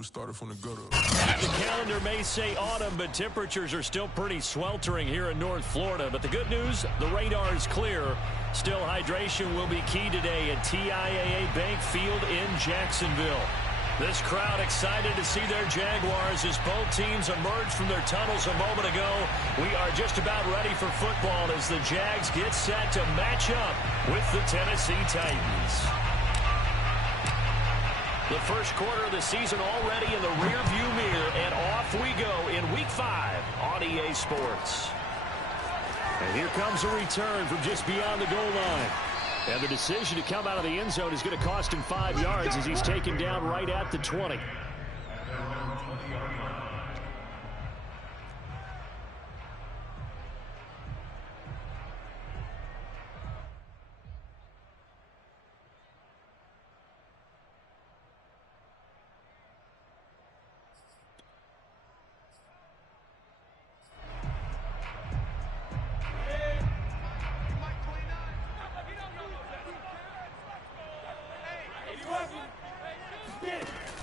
Started from the gutter. The calendar may say autumn, but temperatures are still pretty sweltering here in North Florida. But the good news, the radar is clear. Still, hydration will be key today at TIAA Bank Field in Jacksonville. This crowd excited to see their Jaguars as both teams emerged from their tunnels a moment ago. We are just about ready for football as the Jags get set to match up with the Tennessee Titans. The first quarter of the season already in the rearview mirror, and off we go in Week 5 on EA Sports. And here comes a return from just beyond the goal line. And the decision to come out of the end zone is going to cost him 5 yards as he's taken down right at the 20.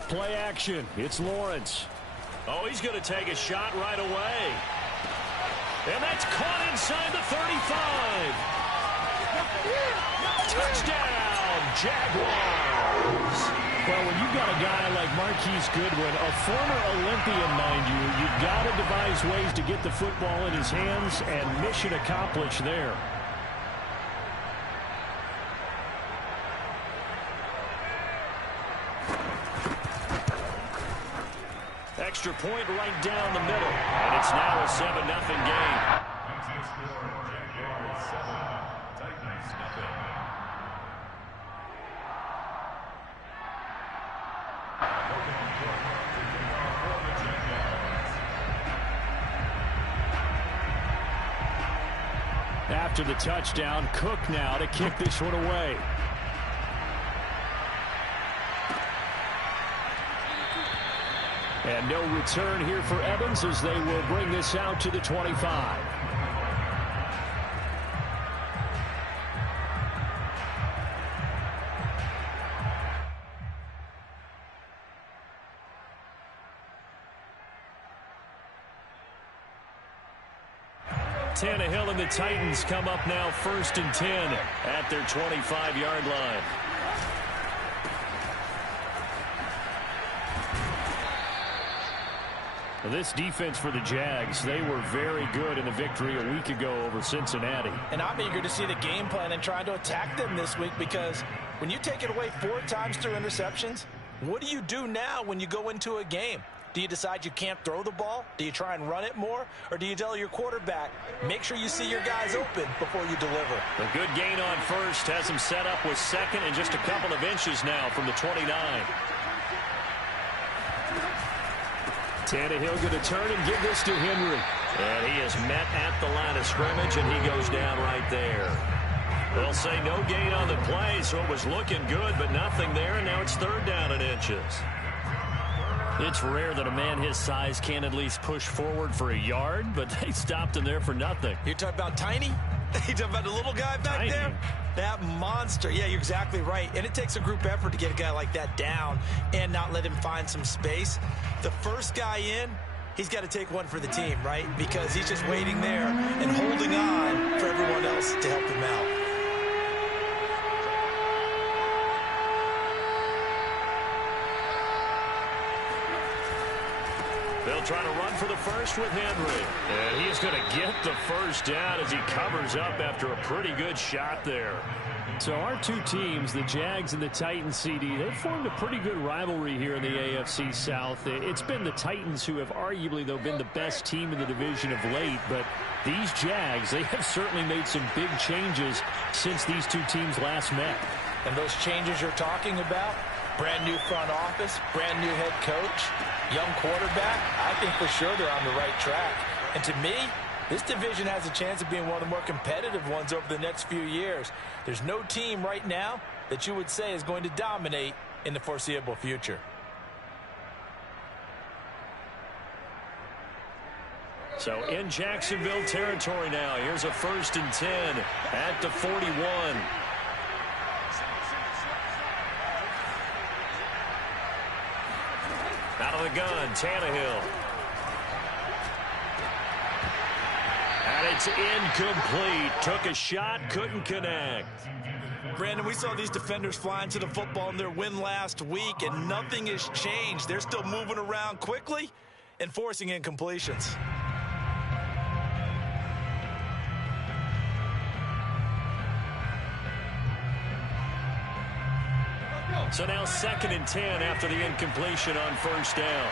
Play action. It's Lawrence. Oh, he's going to take a shot right away. And that's caught inside the 35. Touchdown, Jaguars. Well, when you've got a guy like Marquise Goodwin, a former Olympian, mind you, you've got to devise ways to get the football in his hands, and mission accomplished there. Extra point right down the middle, and it's now a 7-0 game. After the touchdown, Cook now to kick this one away. And no return here for Evans as they will bring this out to the 25. Tannehill and the Titans come up now 1st and 10 at their 25-yard line. This defense for the Jags, they were very good in a victory a week ago over Cincinnati. And I'm eager to see the game plan and trying to attack them this week, because when you take it away 4 times through interceptions, what do you do now when you go into a game? Do you decide you can't throw the ball? Do you try and run it more? Or do you tell your quarterback, make sure you see your guys open before you deliver? A good gain on first has him set up with second and just a couple of inches now from the 29. Tannehill going to turn and give this to Henry. And he is met at the line of scrimmage, and he goes down right there. They'll say no gain on the play, so it was looking good, but nothing there, and now it's 3rd down and inches. It's rare that a man his size can at least push forward for a yard, but they stopped him there for nothing. You're talking about Tiny? You're talking about the little guy back there? That monster. Yeah, you're exactly right. And it takes a group effort to get a guy like that down and not let him find some space. The first guy in, he's got to take one for the team, right? Because he's just waiting there and holding on for everyone else to help him out. They'll try to run for the first with Henry. And he's going to get the first down as he covers up after a pretty good shot there. So our two teams, the Jags and the Titans, CD, they've formed a pretty good rivalry here in the AFC South. It's been the Titans who have arguably, though, been the best team in the division of late. But these Jags, they have certainly made some big changes since these two teams last met. And those changes you're talking about, brand new front office, brand new head coach, young quarterback, I think for sure they're on the right track. And to me, this division has a chance of being one of the more competitive ones over the next few years. There's no team right now that you would say is going to dominate in the foreseeable future. So in Jacksonville territory now, here's a 1st and 10 at the 41. Out of the gun, Tannehill. And it's incomplete. Took a shot, couldn't connect. Brandon, we saw these defenders flying to the football in their win last week, and nothing has changed. They're still moving around quickly and forcing incompletions. So now 2nd and 10 after the incompletion on first down.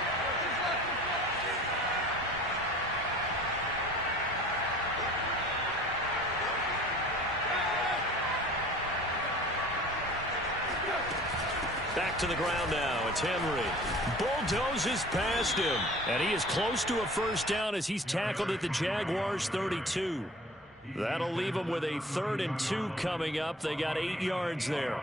Back to the ground now. It's Henry. Bulldozes past him. And he is close to a first down as he's tackled at the Jaguars' 32. That'll leave him with a 3rd and 2 coming up. They got 8 yards there.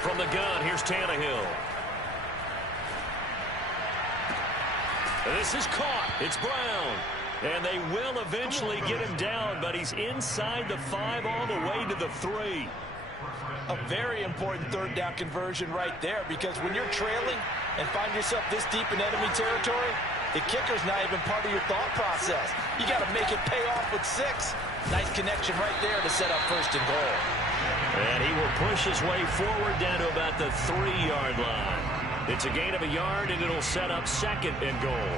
From the gun, here's Tannehill. This is caught. It's Brown. And they will eventually get him down, but he's inside the 5 all the way to the 3. A very important 3rd down conversion right there, because when you're trailing and find yourself this deep in enemy territory, the kicker's not even part of your thought process. You got to make it pay off with 6. Nice connection right there to set up 1st and goal. And he will push his way forward down to about the 3-yard line. It's a gain of a yard, and it'll set up 2nd and goal.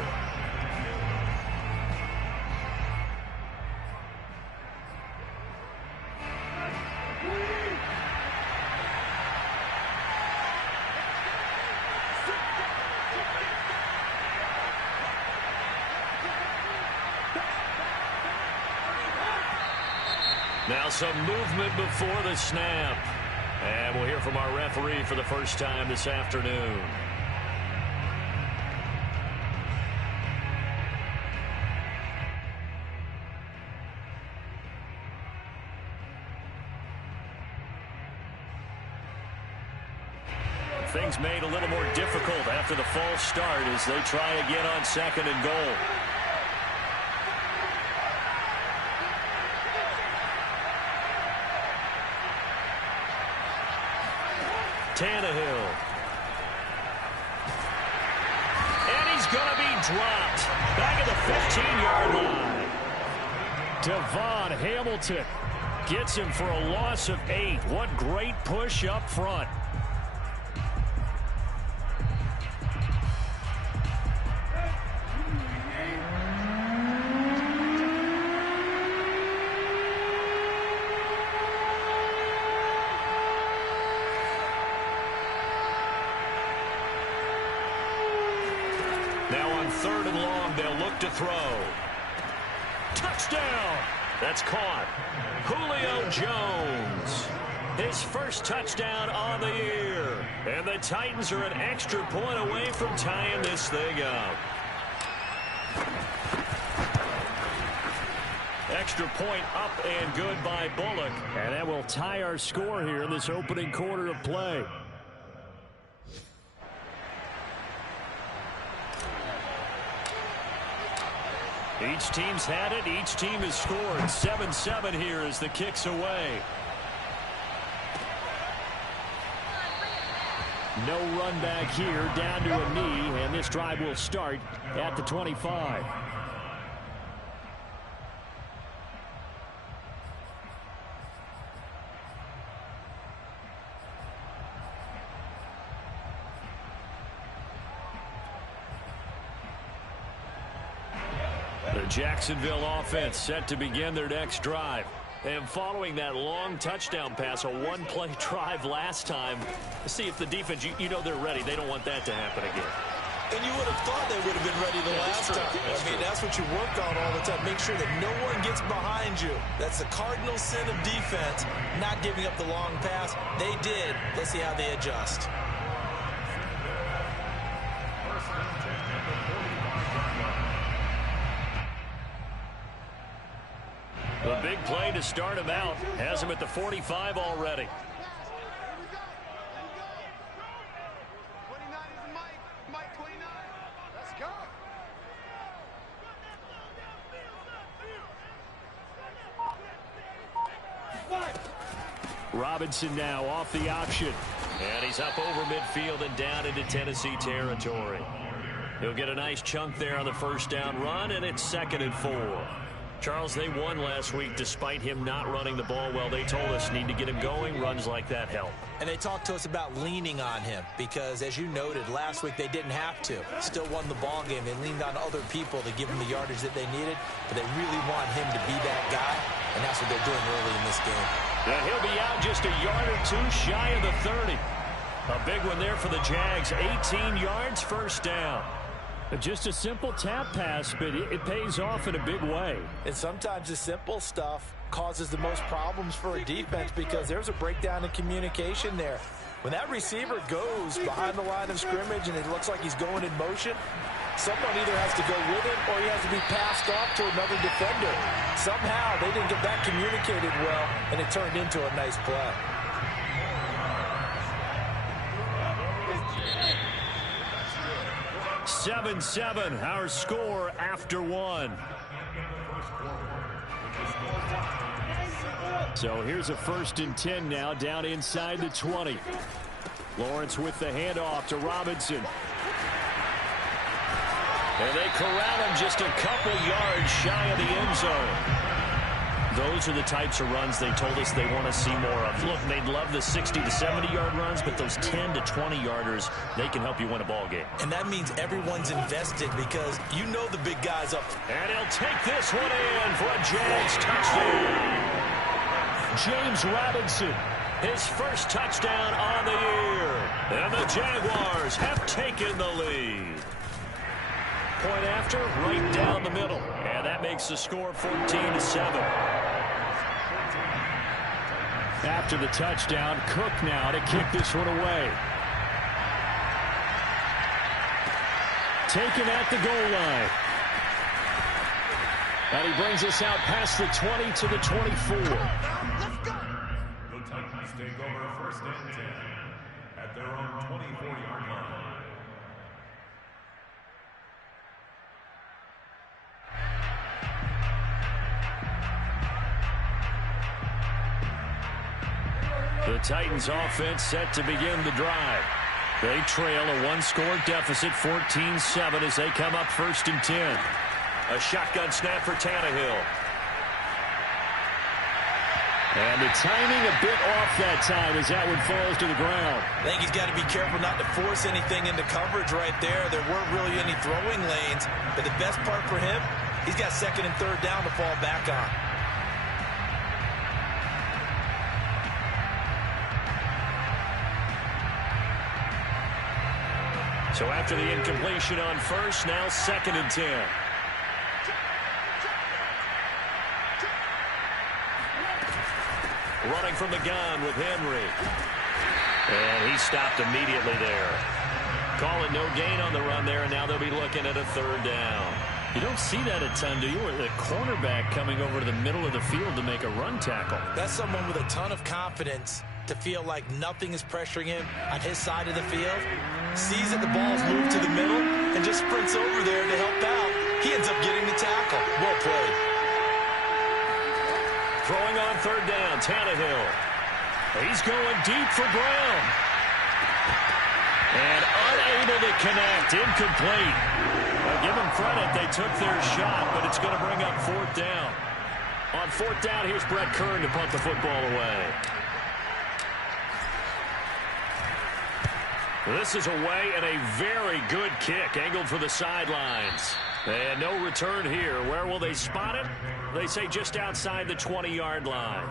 Now some movement before the snap. And we'll hear from our referee for the first time this afternoon. Things made a little more difficult after the false start as they try again on 2nd and goal. Tannehill. And he's going to be dropped. Back at the 15-yard line. Devon Hamilton gets him for a loss of 8. What great push up front. Now on 3rd and long, they'll look to throw. Touchdown! That's caught. Julio Jones. His first touchdown on the year. And the Titans are an extra point away from tying this thing up. Extra point up and good by Bullock. And that will tie our score here in this opening quarter of play. Each team's had it. Each team has scored. 7-7 here as the kick's away. No run back here, down to a knee, and this drive will start at the 25. The Jacksonville offense set to begin their next drive. And following that long touchdown pass, a one-play drive last time, see if the defense, you know they're ready. They don't want that to happen again. And you would have thought they would have been ready the last time. I mean, that's what you work on all the time. Make sure that no one gets behind you. That's the cardinal sin of defense, not giving up the long pass. They did. Let's see how they adjust. The big play to start him out has him at the 45 already. Robinson now off the option. And he's up over midfield and down into Tennessee territory. He'll get a nice chunk there on the first down run, and it's 2nd and 4. Charles, they won last week despite him not running the ball well. They told us need to get him going. Runs like that help. And they talked to us about leaning on him because, as you noted, last week they didn't have to. Still won the ball game. They leaned on other people to give them the yardage that they needed, but they really want him to be that guy, and that's what they're doing early in this game. And he'll be out just a yard or two shy of the 30. A big one there for the Jags. 18 yards, first down. Just a simple tap pass, but it pays off in a big way. And sometimes the simple stuff causes the most problems for a defense because there's a breakdown in communication there. When that receiver goes behind the line of scrimmage and it looks like he's going in motion, someone either has to go with him or he has to be passed off to another defender. Somehow they didn't get that communicated well, and it turned into a nice play. Seven, our score after one. So here's a 1st and 10 now, down inside the 20. Lawrence with the handoff to Robinson. And they corral him just a couple yards shy of the end zone. Those are the types of runs they told us they want to see more of. Look, they'd love the 60 to 70-yard runs, but those 10 to 20-yarders, they can help you win a ball game. And that means everyone's invested because you know the big guys up. And he'll take this one in for a Jags touchdown. James Robinson, his first touchdown on the year. And the Jaguars have taken the lead. Point after, right down the middle. And that makes the score 14-7. After the touchdown, Cook now to kick this one away. Taken at the goal line. And he brings us out past the 20 to the 24. The Titans take over 1st and 10 at their own 24-yard line. The Titans offense set to begin the drive. They trail a one-score deficit, 14-7, as they come up 1st and 10. A shotgun snap for Tannehill. And the timing a bit off that time as that one falls to the ground. I think he's got to be careful not to force anything into coverage right there. There weren't really any throwing lanes, but the best part for him, he's got 2nd and 3rd down to fall back on. So after the incompletion on 1st, now 2nd and 10. Running from the gun with Henry. And he stopped immediately there. Call it no gain on the run there, and now they'll be looking at a 3rd down. You don't see that a ton, do you? Or the cornerback coming over to the middle of the field to make a run tackle. That's someone with a ton of confidence to feel like nothing is pressuring him on his side of the field. Sees that the ball's moved to the middle and just sprints over there to help out. He ends up getting the tackle. Well played. Throwing on 3rd down, Tannehill. He's going deep for Brown. And unable to connect, incomplete. Well, give them credit, they took their shot, but it's going to bring up 4th down. On 4th down, here's Brett Kern to punt the football away. This is away and a very good kick, angled for the sidelines. And no return here. Where will they spot it? They say just outside the 20-yard line.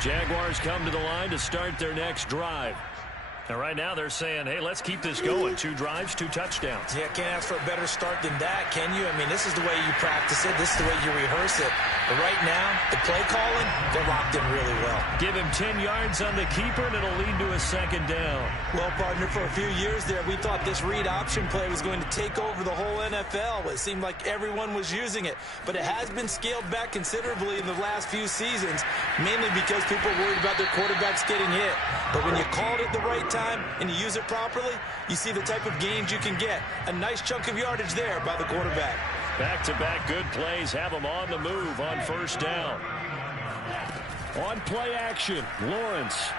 Jaguars come to the line to start their next drive. And right now they're saying, hey, let's keep this going. 2 drives, 2 touchdowns. Yeah, can't ask for a better start than that, can you? I mean, this is the way you practice it. This is the way you rehearse it. But right now, the play calling, they're locked in really well. Give him 10 yards on the keeper, and it'll lead to a 2nd down. Well, partner, for a few years there, we thought this read option play was going to take over the whole NFL. It seemed like everyone was using it. But it has been scaled back considerably in the last few seasons, mainly because people are worried about their quarterbacks getting hit. But when you call it at the right time and you use it properly, you see the type of gains you can get. A nice chunk of yardage there by the quarterback. Back-to-back good plays have them on the move on 1st down. On play action, Lawrence.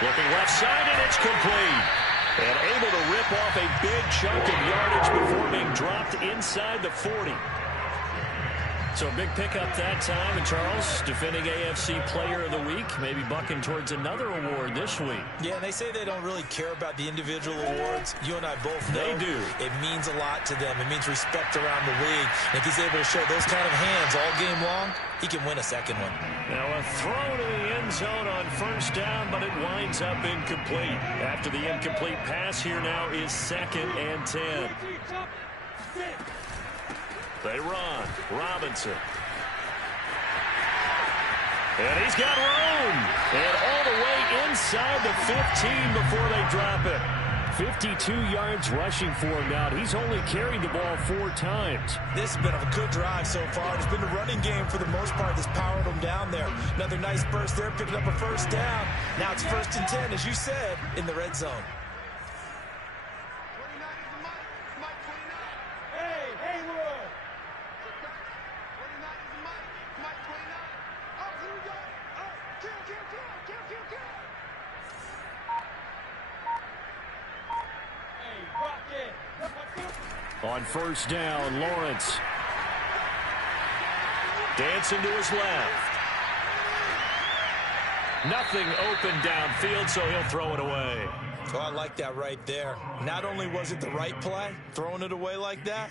Looking left side, and it's complete. And able to rip off a big chunk of yardage before being dropped inside the 40. So a big pickup that time. And Charles, defending AFC Player of the Week, maybe bucking towards another award this week. Yeah, and they say they don't really care about the individual awards. You and I both know they do. It means a lot to them. It means respect around the league. And if he's able to show those kind of hands all game long, he can win a 2nd one. Now a throw to the end zone on 1st down, but it winds up incomplete. After the incomplete pass, here now is 2nd and 10. They run. Robinson. And he's got room. And all the way inside the 15 before they drop it. 52 yards rushing for him now. He's only carried the ball 4 times. This has been a good drive so far. It's been a running game for the most part that's powered them down there. Another nice burst there, picking up a 1st down. Now it's 1st and 10, as you said, in the red zone. On 1st down, Lawrence. Dancing to his left. Nothing open downfield, so he'll throw it away. Oh, I like that right there. Not only was it the right play, throwing it away like that,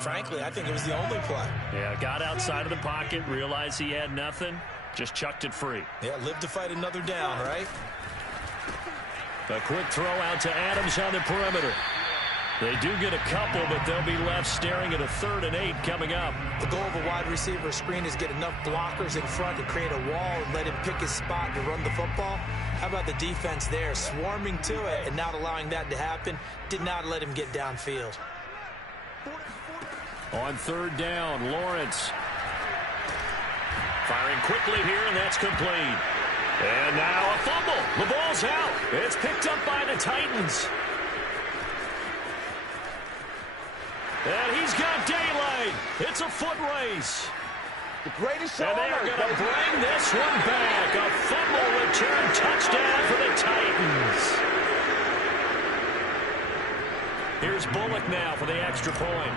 frankly, I think it was the only play. Yeah, got outside of the pocket, realized he had nothing, just chucked it free. Yeah, live to fight another down, right? A quick throw out to Adams on the perimeter. They do get a couple, but they'll be left staring at a 3rd and 8 coming up. The goal of a wide receiver screen is get enough blockers in front to create a wall and let him pick his spot to run the football. How about the defense there, swarming to it and not allowing that to happen? Did not let him get downfield. On 3rd down, Lawrence. Firing quickly here, and that's complete. And now a fumble. The ball's out. It's picked up by the Titans. And he's got daylight. It's a foot race. The greatest show and they're going to bring this one back. A fumble return touchdown for the Titans. Here's Bullock now for the extra point.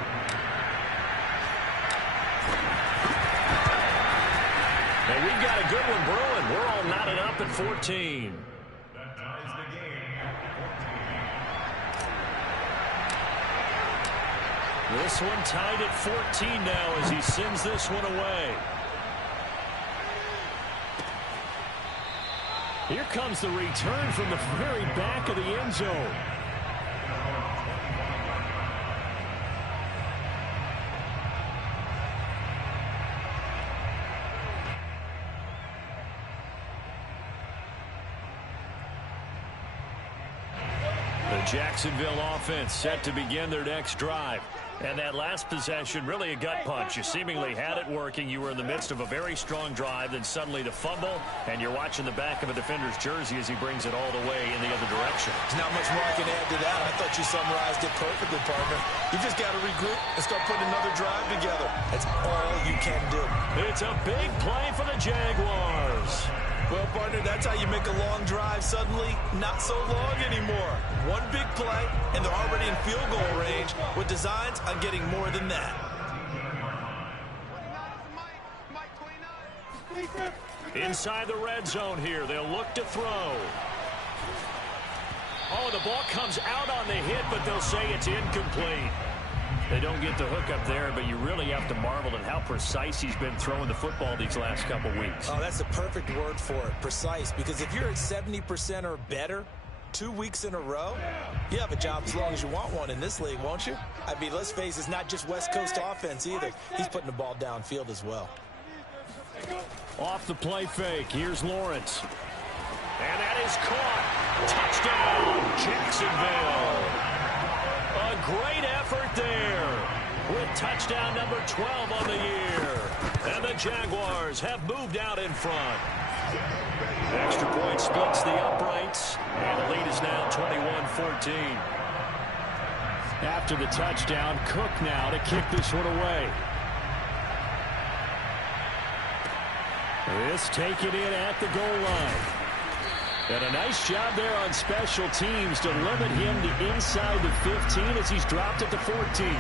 And we've got a good one brewing. We're all knotted up at 14. That ties the game at 14. This one tied at 14 now as he sends this one away. Here comes the return from the very back of the end zone. The Jacksonville offense set to begin their next drive. And that last possession, really a gut punch. You seemingly had it working. You were in the midst of a very strong drive, then suddenly the fumble, and you're watching the back of a defender's jersey as he brings it all the way in the other direction. There's not much more I can add to that. I thought you summarized it perfectly, partner. You just got to regroup and start putting another drive together. That's all you can do. It's a big play for the Jaguars. Well, partner, that's how you make a long drive suddenly not so long anymore. One big play, and they're already in field goal range with designs on getting more than that. Inside the red zone here, they'll look to throw. Oh, the ball comes out on the hit, but they'll say it's incomplete. They don't get the hook up there, but you really have to marvel at how precise he's been throwing the football these last couple weeks. Oh, that's the perfect word for it, precise, because if you're at 70% or better 2 weeks in a row, you have a job as long as you want one in this league, won't you? I mean, let's face it, it's not just West Coast offense either. He's putting the ball downfield as well. Off the play fake, here's Lawrence. And that is caught. Touchdown, Jacksonville. A great effort there with touchdown number 12 on the year. And the Jaguars have moved out in front. Extra point splits the uprights. And the lead is now 21-14. After the touchdown, Cook now to kick this one away. This taken in at the goal line. And a nice job there on special teams to limit him to inside the 15 as he's dropped it to 14.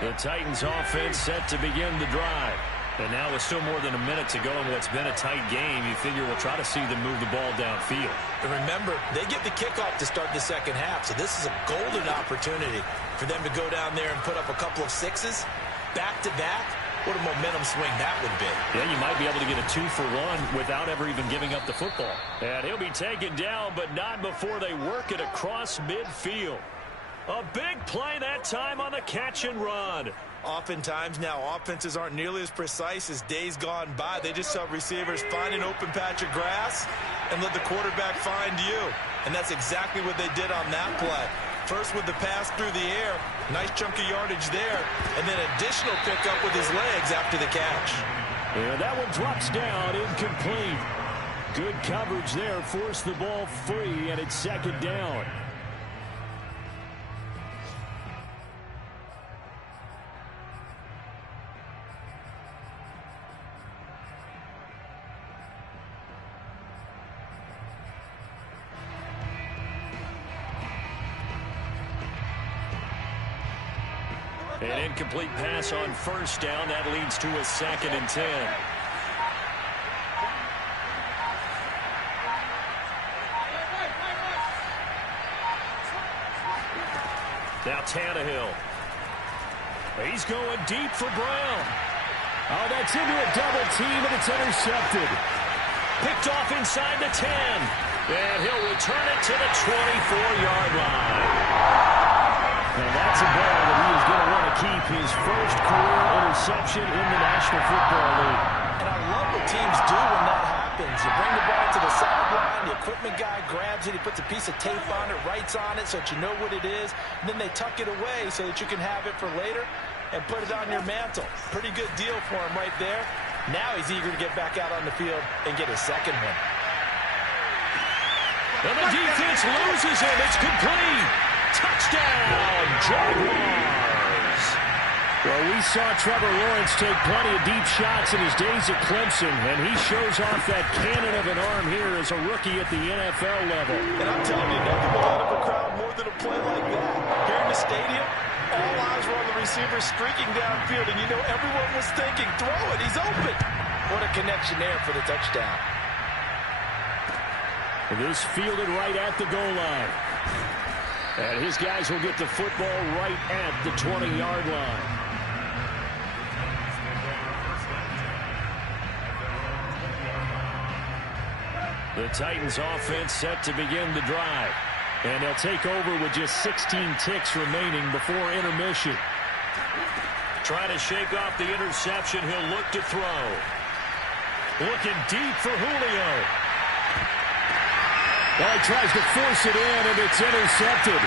The Titans offense set to begin the drive. And now with still more than a minute to go in what's been a tight game, you figure we'll try to see them move the ball downfield. And remember, they get the kickoff to start the second half, so this is a golden opportunity for them to go down there and put up a couple of sixes back-to-back. What a momentum swing that would be. Yeah, you might be able to get a 2-for-1 without ever even giving up the football. And he'll be taken down, but not before they work it across midfield. A big play that time on the catch and run. Oftentimes now, offenses aren't nearly as precise as days gone by. They just have receivers find an open patch of grass and let the quarterback find you. And that's exactly what they did on that play. First with the pass through the air, nice chunk of yardage there, and then additional pickup with his legs after the catch. Yeah, that one drops down, incomplete. Good coverage there, forced the ball free, and it's second down. An incomplete pass on first down. That leads to a 2nd and 10. Now Tannehill. He's going deep for Brown. Oh, that's into a double team, and it's intercepted. Picked off inside the 10. And he'll return it to the 24-yard line. And that's a ball that he is going to want to keep, his first career interception in the National Football League. And I love what teams do when that happens. You bring the ball to the sideline, the equipment guy grabs it, he puts a piece of tape on it, writes on it so that you know what it is, and then they tuck it away so that you can have it for later and put it on your mantle. Pretty good deal for him right there. Now he's eager to get back out on the field and get his second one. And the defense loses him. It's complete. Touchdown, Jaguars. Well, we saw Trevor Lawrence take plenty of deep shots in his days at Clemson, and he shows off that cannon of an arm here as a rookie at the NFL level. And I'm telling you, nothing will light up a crowd more than a play like that. Here in the stadium, all eyes were on the receiver streaking downfield, and you know everyone was thinking, throw it, he's open. What a connection there for the touchdown. This fielded right at the goal line. And his guys will get the football right at the 20-yard line. The Titans offense set to begin the drive. And they'll take over with just 16 ticks remaining before intermission. Trying to shake off the interception, he'll look to throw. Looking deep for Julio. Well, he tries to force it in, and it's intercepted.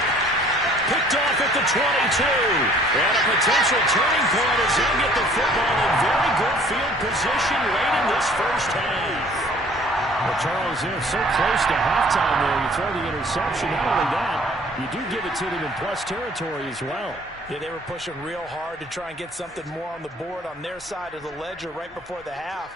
Picked off at the 22. And a potential turning point as he'll get the football in very good field position late in this first half. Well, Charles, they're so close to halftime there. You throw the interception. Not only that, you do give it to them in plus territory as well. Yeah, they were pushing real hard to try and get something more on the board on their side of the ledger right before the half.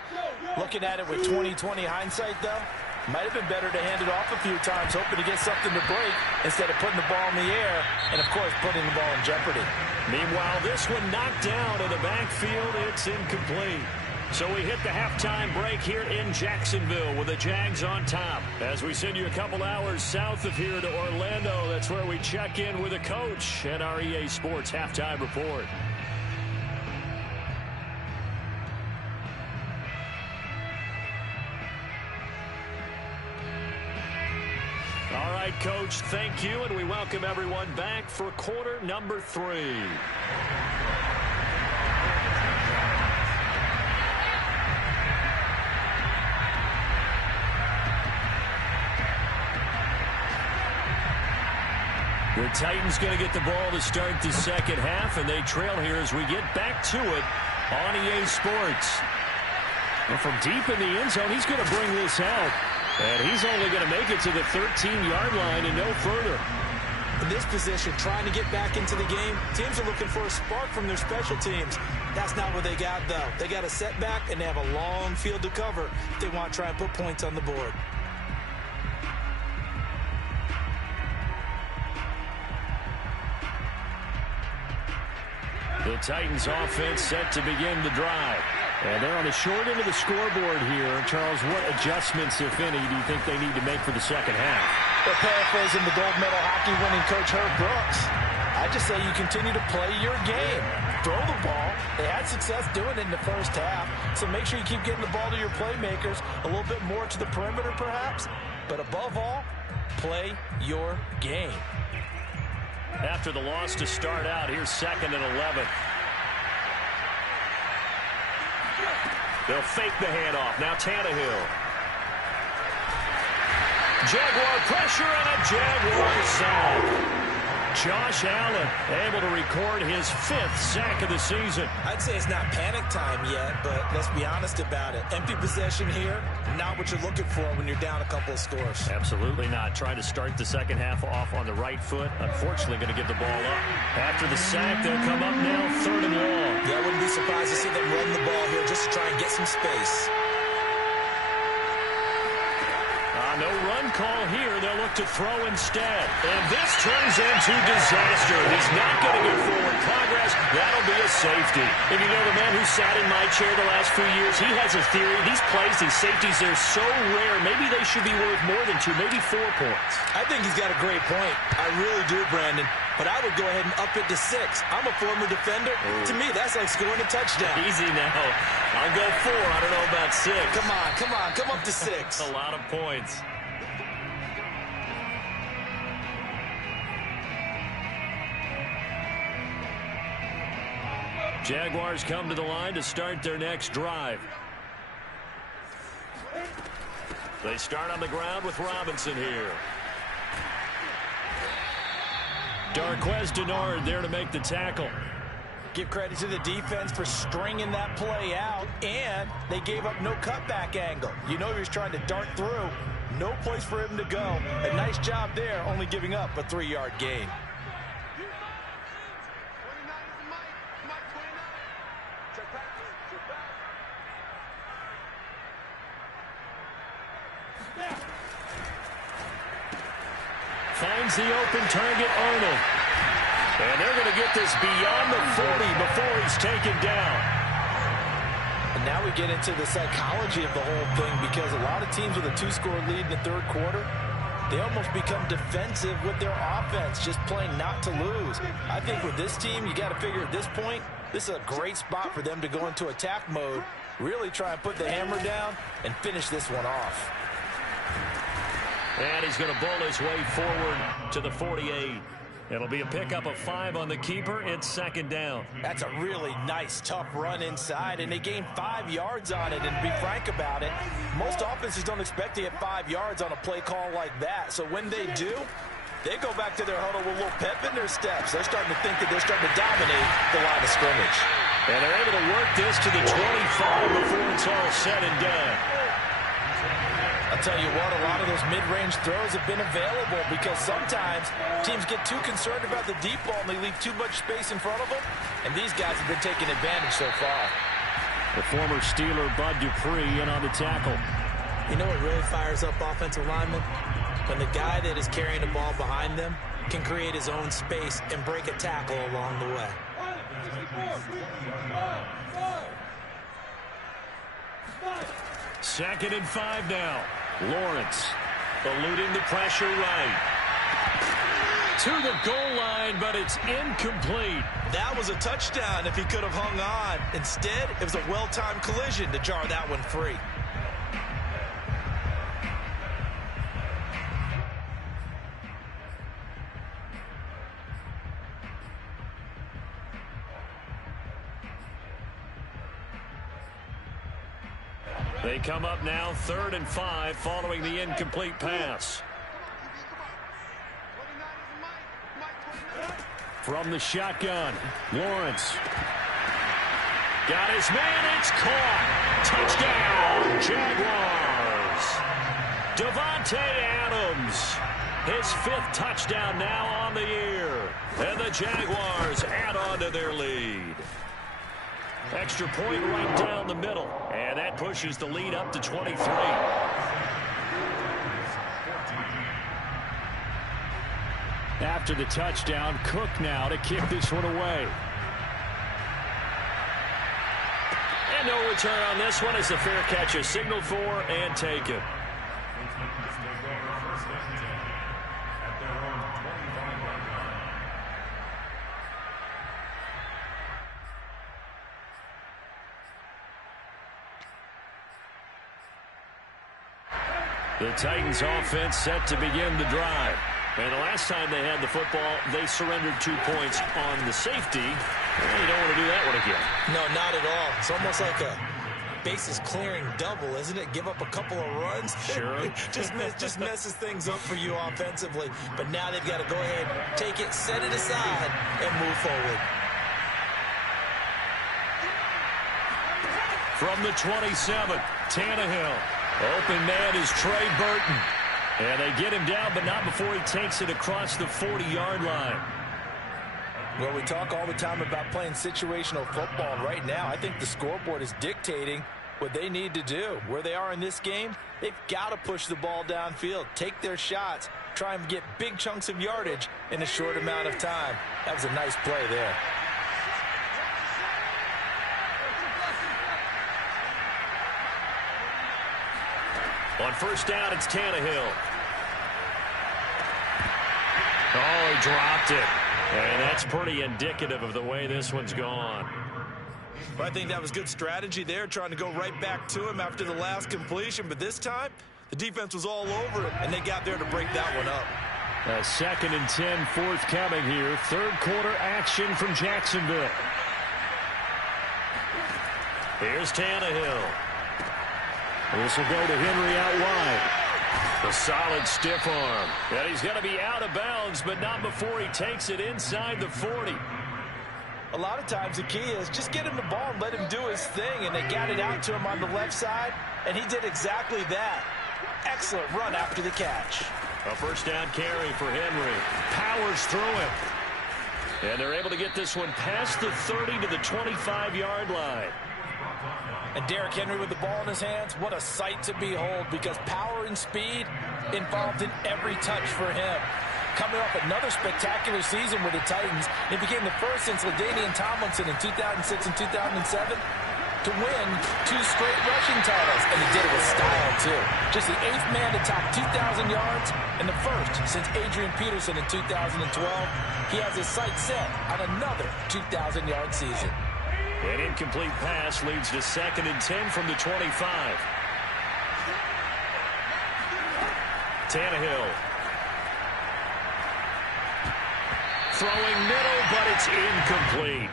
Looking at it with 20/20 hindsight, though, Might have been better to hand it off a few times, hoping to get something to break instead of putting the ball in the air and, of course, putting the ball in jeopardy. Meanwhile, this one knocked down in the backfield. It's incomplete. So we hit the halftime break here in Jacksonville with the Jags on top. As we send you a couple hours south of here to Orlando, that's where we check in with a coach at our EA Sports Halftime Report. All right, Coach, thank you, and we welcome everyone back for quarter number 3. The Titans going to get the ball to start the second half, and they trail here as we get back to it on EA Sports. Well, from deep in the end zone, he's going to bring this out. And he's only going to make it to the 13-yard line and no further. In this position, trying to get back into the game, teams are looking for a spark from their special teams. That's not what they got, though. They got a setback, and they have a long field to cover if they want to try and put points on the board. The Titans offense set to begin the drive. And they're on the short end of the scoreboard here. Charles, what adjustments, if any, do you think they need to make for the second half? They're paraphrasing the gold medal hockey winning coach Herb Brooks. I just say you continue to play your game. Throw the ball. They had success doing it in the first half. So make sure you keep getting the ball to your playmakers, a little bit more to the perimeter perhaps. But above all, play your game. After the loss to start out, here's 2nd and 11. They'll fake the handoff. Now Tannehill. Jaguar pressure and a Jaguar sack. Josh Allen able to record his 5th sack of the season. I'd say it's not panic time yet, but let's be honest about it. Empty possession here, not what you're looking for when you're down a couple of scores. Absolutely not. Trying to start the second half off on the right foot. Unfortunately, going to give the ball up. After the sack, they'll come up now 3rd and long. Yeah, I wouldn't be surprised to see them run the ball here just to try and get some space. No run call here. They'll look to throw instead. And this turns into disaster. He's not going to get forward progress. That'll be a safety. And you know, the man who sat in my chair the last few years, he has a theory. These plays, these safeties, they're so rare. Maybe they should be worth more than 2, maybe 4 points. I think he's got a great point. I really do, Brandon. But I would go ahead and up it to 6. I'm a former defender. To me, that's like scoring a touchdown. Easy now. I'll go 4. I don't know about 6. Come on. Come up to 6. A lot of points. Jaguars come to the line to start their next drive. They start on the ground with Robinson here. Darqueze Dennard there to make the tackle. Give credit to the defense for stringing that play out, and they gave up no cutback angle. You know he was trying to dart through. No place for him to go. A nice job there, only giving up a 3-yard gain. Finds the open target, Arnold. And they're going to get this beyond the 40 before he's taken down. And now we get into the psychology of the whole thing, because a lot of teams with a 2-score lead in the 3rd quarter, they almost become defensive with their offense, just playing not to lose. I think with this team, you got to figure at this point, this is a great spot for them to go into attack mode, really try and put the hammer down and finish this one off. And he's going to bowl his way forward to the 48. It'll be a pickup of 5 on the keeper. It's 2nd down. That's a really nice, tough run inside, and they gained 5 yards on it. And to be frank about it, most offenses don't expect to get 5 yards on a play call like that. So when they do, they go back to their huddle with a little pep in their steps. They're starting to think that they're starting to dominate the line of scrimmage. And they're able to work this to the 25 before it's all said and done. I'll tell you what, a lot of those mid-range throws have been available, because sometimes teams get too concerned about the deep ball and they leave too much space in front of them, and these guys have been taking advantage so far. The former Steeler Bud Dupree in on the tackle. You know what really fires up offensive linemen? When the guy that is carrying the ball behind them can create his own space and break a tackle along the way. Second and 5 now. Lawrence eluding the pressure right. To the goal line, but it's incomplete. That was a touchdown if he could have hung on. Instead, it was a well-timed collision to jar that one free. They come up now 3rd and 5 following the incomplete pass. From the shotgun, Lawrence. Got his man, it's caught. Touchdown, Jaguars. Davante Adams, his 5th touchdown now on the year. And the Jaguars add on to their lead. Extra point right down the middle. And that pushes the lead up to 23. After the touchdown, Cook now to kick this one away. And no return on this one as the fair catch is signaled for and taken. The Titans offense set to begin the drive. And the last time they had the football, they surrendered 2 points on the safety. Well, you don't want to do that one again. No, not at all. It's almost like a bases clearing double, isn't it? Give up a couple of runs. Sure. just messes things up for you offensively. But now they've got to go ahead, take it, set it aside, and move forward. From the 27, Tannehill. Open man is Trey Burton. And they get him down, but not before he takes it across the 40-yard line. Well, we talk all the time about playing situational football. Right now, I think the scoreboard is dictating what they need to do. Where they are in this game, they've got to push the ball downfield, take their shots, try and get big chunks of yardage in a short amount of time. That was a nice play there. On first down, it's Tannehill. Oh, he dropped it. And that's pretty indicative of the way this one's gone. I think that was good strategy there, trying to go right back to him after the last completion. But this time, the defense was all over it, and they got there to break that one up. A 2nd and 10 forthcoming here. 3rd quarter action from Jacksonville. Here's Tannehill. This will go to Henry out wide. A solid stiff arm. And he's going to be out of bounds, but not before he takes it inside the 40. A lot of times the key is just get him the ball and let him do his thing, and they got it out to him on the left side, and he did exactly that. Excellent run after the catch. A first down carry for Henry. Powers through him. And they're able to get this one past the 30 to the 25-yard line. And Derrick Henry with the ball in his hands, what a sight to behold, because power and speed involved in every touch for him. Coming off another spectacular season with the Titans, he became the first since LaDainian Tomlinson in 2006 and 2007 to win 2 straight rushing titles, and he did it with style, too. Just the 8th man to top 2,000 yards and the first since Adrian Peterson in 2012. He has his sights set on another 2,000-yard season. An incomplete pass leads to 2nd and 10 from the 25. Tannehill. Throwing middle, but it's incomplete.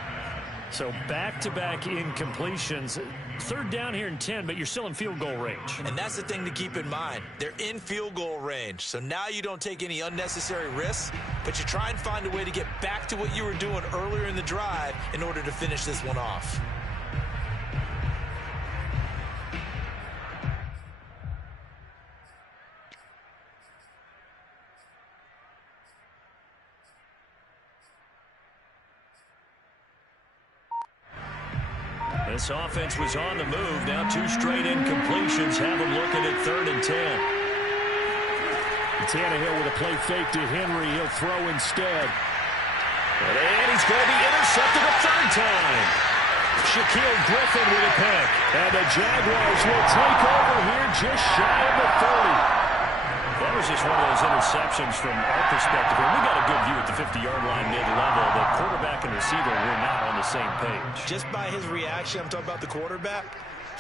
So back-to-back incompletions. 3rd down here and 10, but you're still in field goal range. And that's the thing to keep in mind. They're in field goal range. So now you don't take any unnecessary risks, but you try and find a way to get back to what you were doing earlier in the drive in order to finish this one off. This offense was on the move. Now 2 straight incompletions have them looking at 3rd and 10. Tannehill with a play fake to Henry. He'll throw instead. And he's going to be intercepted a 3rd time. Shaquille Griffin with a pick. And the Jaguars will take over here just shy of the 30. That was just one of those interceptions from our perspective here. We got a good view at the 50-yard line mid-level. The quarterback and receiver were not on the same page. Just by his reaction, I'm talking about the quarterback,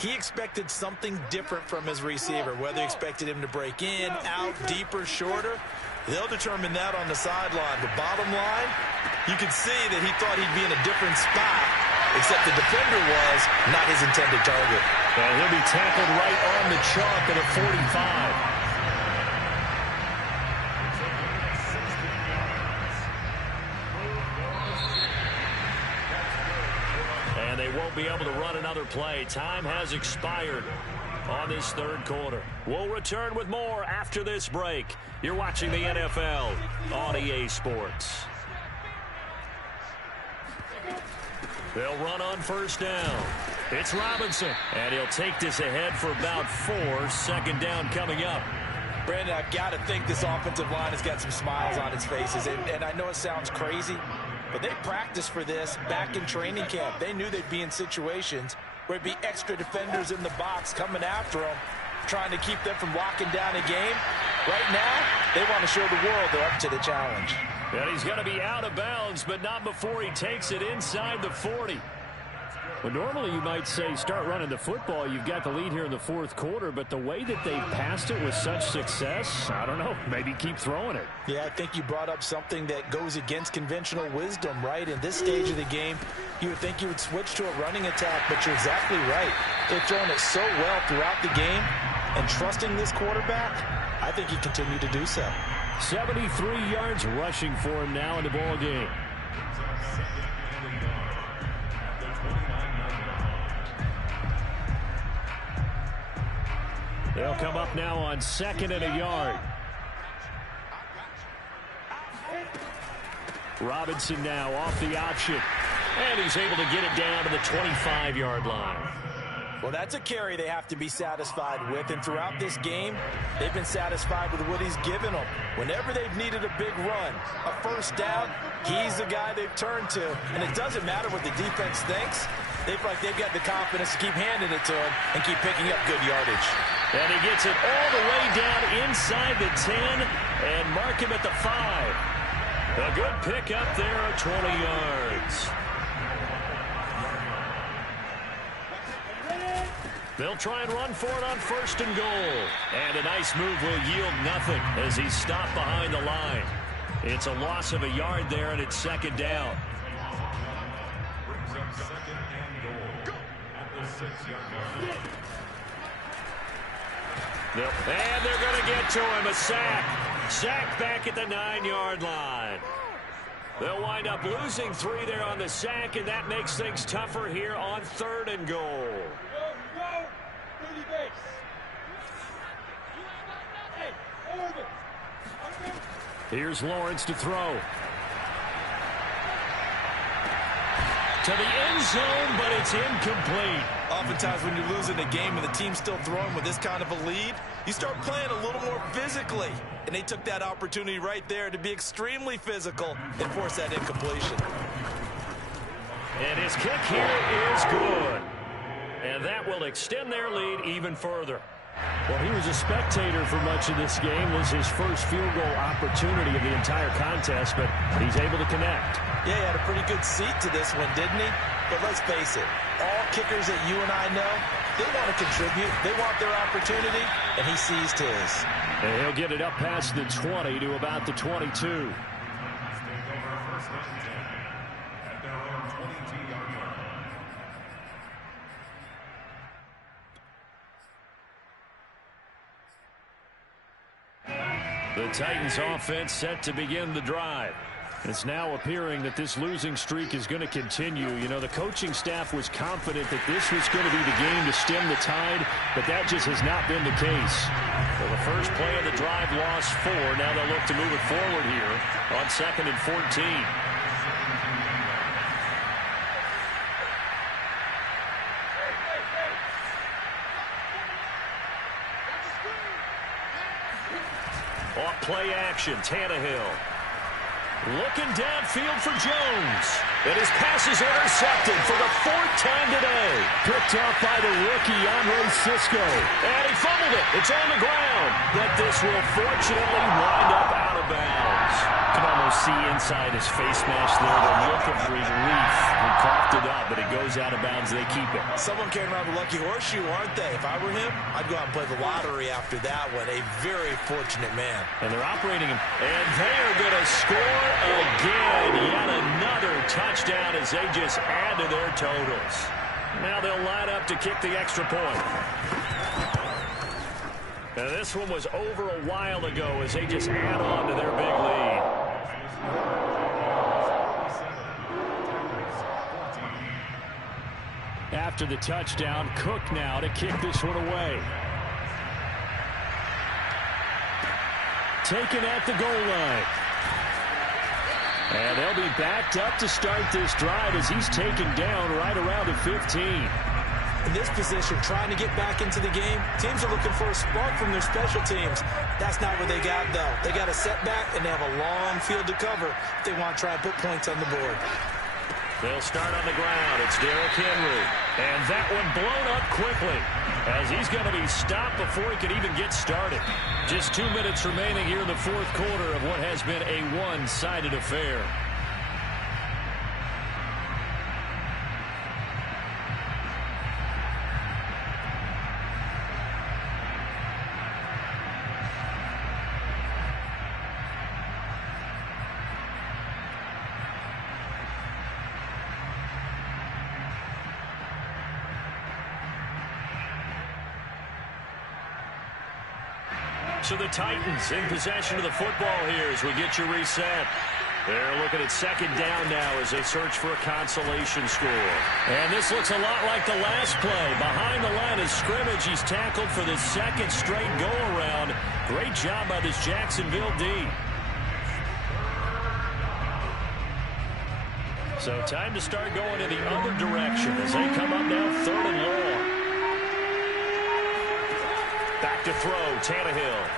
he expected something different from his receiver. Whether he expected him to break in, out, deeper, shorter, they'll determine that on the sideline. The bottom line, you could see that he thought he'd be in a different spot, except the defender was not his intended target. And he'll be tackled right on the chalk at a 45. And they won't be able to run another play. Time has expired on this 3rd quarter. We'll return with more after this break. You're watching the NFL on EA Sports. They'll run on 1st down. It's Robinson. And he'll take this ahead for about 4. 2nd down coming up. Brandon, I've got to think this offensive line has got some smiles on its faces. And I know it sounds crazy, but they practiced for this back in training camp. They knew they'd be in situations where it'd be extra defenders in the box coming after them, trying to keep them from locking down a game. Right now, they want to show the world they're up to the challenge. And he's going to be out of bounds, but not before he takes it inside the 40. Well, normally you might say start running the football. You've got the lead here in the 4th quarter, but the way that they passed it with such success, I don't know, maybe keep throwing it. Yeah, I think you brought up something that goes against conventional wisdom, right? In this stage of the game, you would think you would switch to a running attack, but you're exactly right. They've thrown it so well throughout the game, and trusting this quarterback, I think he continued to do so. 73 yards rushing for him now in the ball game. They'll come up now on 2nd and a yard. Robinson now off the option. And he's able to get it down to the 25-yard line. Well, that's a carry they have to be satisfied with. And throughout this game, they've been satisfied with what he's given them. Whenever they've needed a big run, a 1st down, he's the guy they've turned to. And it doesn't matter what the defense thinks. They feel like they've got the confidence to keep handing it to him and keep picking up good yardage. And he gets it all the way down inside the 10 and mark him at the 5. A good pick up there at 20 yards. They'll try and run for it on 1st and goal. And a nice move will yield nothing as he's stopped behind the line. It's a loss of a yard there, and it's 2nd down. Brings up 2nd and goal at the 6-yard line. And they're going to get to him. A sack. Sack back at the 9-yard line. They'll wind up losing 3 there on the sack, and that makes things tougher here on 3rd and goal. Here's Lawrence to throw. To the end zone, but it's incomplete. Oftentimes when you're losing a game and the team's still throwing with this kind of a lead, you start playing a little more physically. And they took that opportunity right there to be extremely physical and force that incompletion. And his kick here is good. And that will extend their lead even further. Well, he was a spectator for much of this game. This is his first field goal opportunity of the entire contest, but he's able to connect. Yeah, he had a pretty good seat to this one, didn't he? But let's face it, all kickers that you and I know, they want to contribute. They want their opportunity, and he seized his. And he'll get it up past the 20 to about the 22. The Titans offense set to begin the drive. It's now appearing that this losing streak is going to continue. You know, the coaching staff was confident that this was going to be the game to stem the tide, but that just has not been the case. Well, the first play of the drive lost 4. Now they'll look to move it forward here on 2nd and 14. Off play action, Tannehill. Looking downfield for Jones. And his pass is intercepted for the 4th time today. Picked off by the rookie, Andre Cisco. And he fumbled it. It's on the ground. But this will fortunately wind up out of bounds. You can almost see inside his face mask there the look of relief. He coughed it up, but it goes out of bounds. They keep it. Someone carrying around the lucky horseshoe, aren't they? If I were him, I'd go out and play the lottery after that one. A very fortunate man. And they're operating him. And they are going to score again. Yet another touchdown as they just add to their totals. Now they'll line up to kick the extra point. Now this one was over a while ago as they just add on to their big lead. After the touchdown, Cook now to kick this one away. Taken at the goal line. And they'll be backed up to start this drive as he's taken down right around the 15. In this position, trying to get back into the game, teams are looking for a spark from their special teams. That's not what they got, though. They got a setback, and they have a long field to cover if they want to try and put points on the board. They'll start on the ground. It's Derrick Henry. And that one blown up quickly as he's going to be stopped before he can even get started. Just 2 minutes remaining here in the 4th quarter of what has been a one-sided affair. So the Titans in possession of the football here as we get you reset. They're looking at 2nd down now as they search for a consolation score. And this looks a lot like the last play. Behind the line of scrimmage, he's tackled for the 2nd straight go-around. Great job by this Jacksonville D. So time to start going in the other direction as they come up now 3rd and long. Back to throw, Tannehill.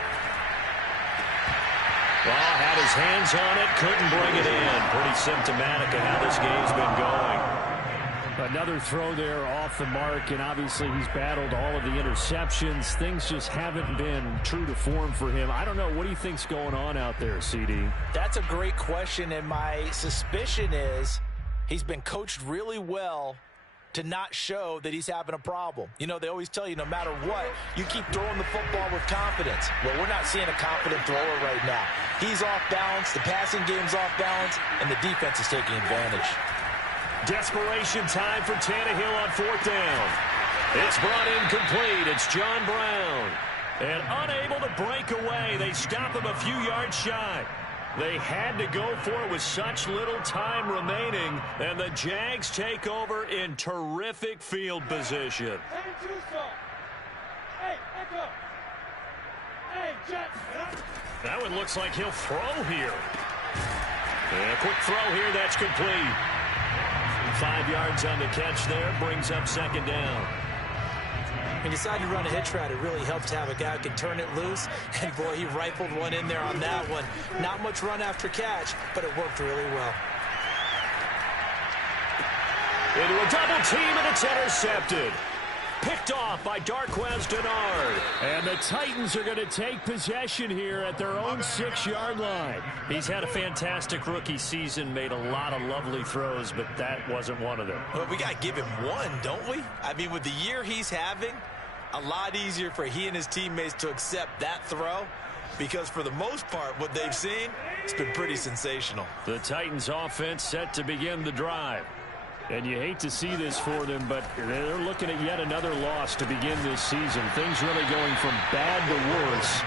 Well, had his hands on it, couldn't bring it in. Pretty symptomatic of how this game's been going. Another throw there off the mark, and obviously he's battled all of the interceptions. Things just haven't been true to form for him. I don't know. What do you think's going on out there, CD? That's a great question, and my suspicion is he's been coached really well to not show that he's having a problem. You know, they always tell you no matter what, you keep throwing the football with confidence. Well, we're not seeing a confident thrower right now. He's off balance, the passing game's off balance, and the defense is taking advantage. Desperation time for Tannehill on 4th down. It's brought in complete. It's John Brown. And unable to break away, they stop him a few yards shy. They had to go for it with such little time remaining, and the Jags take over in terrific field position. That one looks like he'll throw here. And a quick throw here, that's complete. 5 yards on the catch there, brings up 2nd down. When you decide to run a hitch route, it really helps to have a guy who can turn it loose. And, boy, he rifled one in there on that one. Not much run after catch, but it worked really well. Into a double team, and it's intercepted. Picked off by Darqueze Dennard. And the Titans are going to take possession here at their own 6-yard line. He's had a fantastic rookie season, made a lot of lovely throws, but that wasn't one of them. Well, we got to give him one, don't we? I mean, with the year he's having, a lot easier for he and his teammates to accept that throw, because for the most part, what they've seen, it's been pretty sensational. The Titans offense set to begin the drive. And you hate to see this for them, but they're looking at yet another loss to begin this season. Things really going from bad to worse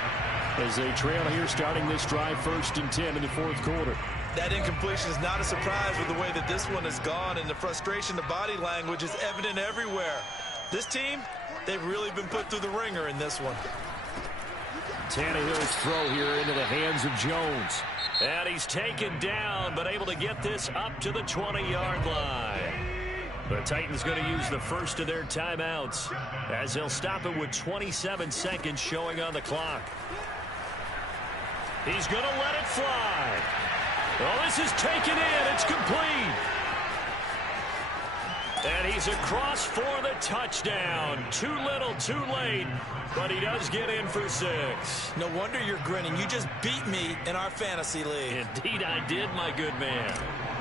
as they trail here starting this drive 1st and 10 in the 4th quarter. That incompletion is not a surprise with the way that this one has gone, and the frustration, the body language is evident everywhere. This team, they've really been put through the ringer in this one. Tannehill's throw here into the hands of Jones. And he's taken down, but able to get this up to the 20-yard line. The Titans going to use the first of their timeouts as they'll stop it with 27 seconds showing on the clock. He's going to let it fly. Oh, this is taken in. It's complete. And he's across for the touchdown. Too little, too late, but he does get in for 6. No wonder you're grinning. You just beat me in our fantasy league. Indeed I did, my good man.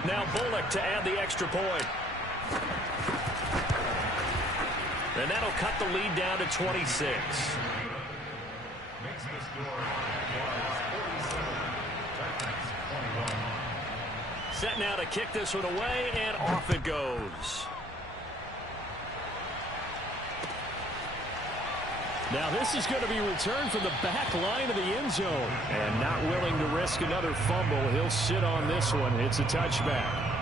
Now Bullock to add the extra point. And that'll cut the lead down to 26. Makes the score was 47. 21. Set now to kick this one away, and off it goes. Now this is going to be returned from the back line of the end zone. And not willing to risk another fumble, he'll sit on this one. It's a touchback.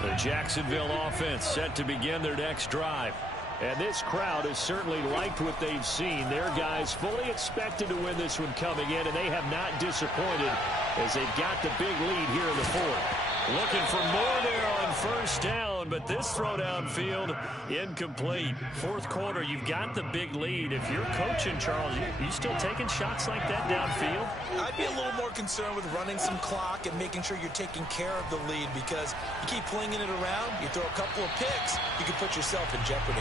The Jacksonville offense set to begin their next drive. And this crowd has certainly liked what they've seen. Their guys fully expected to win this one coming in, and they have not disappointed as they've got the big lead here in the fourth. Looking for more there on first down, but this throw downfield incomplete. Fourth quarter, you've got the big lead. If you're coaching, Charles, you still taking shots like that downfield? I'd be a little more concerned with running some clock and making sure you're taking care of the lead, because you keep flinging it around, you throw a couple of picks, you can put yourself in jeopardy.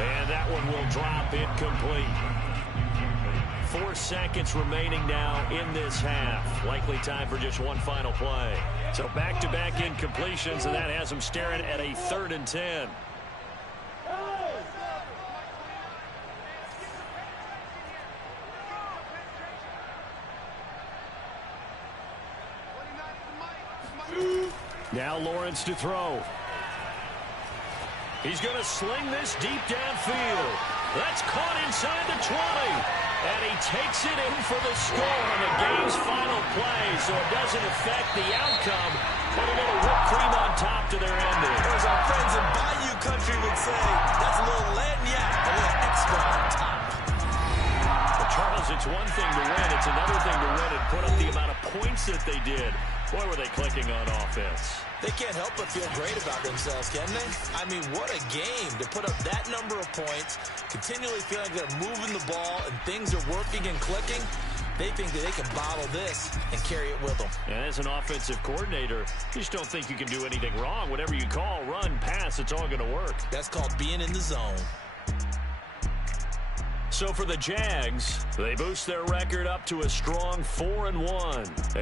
And that one will drop incomplete. 4 seconds remaining now in this half. Likely time for just one final play. So back-to-back incompletions, and that has them staring at a 3rd and 10. Now Lawrence to throw. He's going to sling this deep downfield. That's caught inside the 20. And he takes it in for the score on the game's final play, so it doesn't affect the outcome. Put a little whipped cream on top to their ending. As our friends in Bayou Country would say, that's a little lagniappe, a little extra on top. But Charles, it's one thing to win. It's another thing to win and put up the amount of points that they did. Boy, were they clicking on offense. They can't help but feel great about themselves, can they? I mean, what a game to put up that number of points, continually feeling like they're moving the ball and things are working and clicking. They think that they can bottle this and carry it with them. And as an offensive coordinator, you just don't think you can do anything wrong. Whatever you call, run, pass, it's all going to work. That's called being in the zone. So for the Jags, they boost their record up to a strong 4-1.